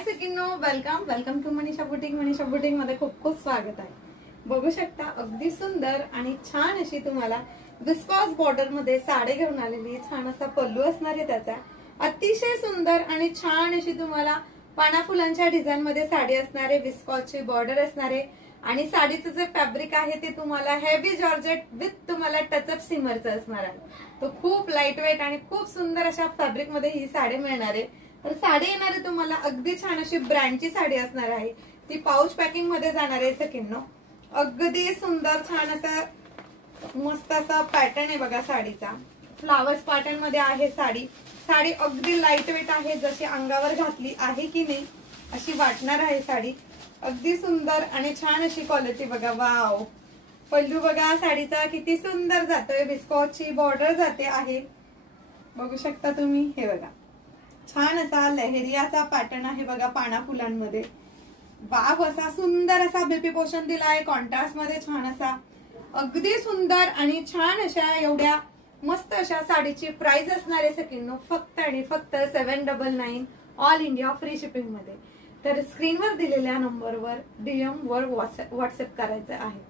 हाय सगळ्यांनो, welcome to Manisha boutique मध्ये खूप खूप स्वागत आहे। बघू शकता अगदी सुंदर आणि छान अशी तुम्हाला विस्कॉस बॉर्डर मध्ये साडी घेऊन आलेली। छान असा पल्लू असणार आहे त्याचा, अतिशय सुंदर आणि छान अशी तुम्हाला पाना फुलांच्या डिझाइन मध्ये साडी असणार आहे। विस्कॉसची बॉर्डर असणार आहे आणि साडीचं जे फॅब्रिक आहे ते तुम्हाला हेवी जॉर्जेट विथ तुम्हाला टचअप सिमरचं असणार आहे। तो खूप लाईट वेट आणि खूप सुंदर अशा फॅब्रिक मध्ये ही साडी मिळणार आहे। तर साडी येणार आहे तुम्हाला अगदी छान अशी ब्रँडची साडी असणार आहे। ती पाऊच पॅकिंग मध्ये जाणार आहे सकिन्नो। अगदी सुंदर छान असा मस्त असा पॅटर्न आहे बघा साडीचा, फ्लावर्स पॅटर्न मध्ये आहे साडी। साडी अगदी लाईट वेट आहे, जशी अंगावर घातली आहे की नाही अशी वाटणार आहे साडी। अगदी सुंदर आणि छान अशी क्वालिटी बघा, वाव। पल्लू बघा साडीचा किती सुंदर जातोय, विस्कॉसची बॉर्डर जाते आहे, बघू शकता तुम्ही। हे बघा छान असा लहेरियाचा पॅटर्न आहे बघा पाना फुलांमध्ये। वाव, असा सुंदर असा बेबी पोर्शन दिला आहे कॉन्ट्रास्ट मध्ये, छान असा अगदी सुंदर आणि छान अशा एवढ्या मस्त अशा साडीची प्राइस असणार आहे सकिन्नो फक्त आणि फक्त 799 ऑल इंडिया फ्री शिपिंग मध्ये। तर स्क्रीनवर दिलेल्या नंबरवर DM वर व्हॉट्सअप करायचं आहे।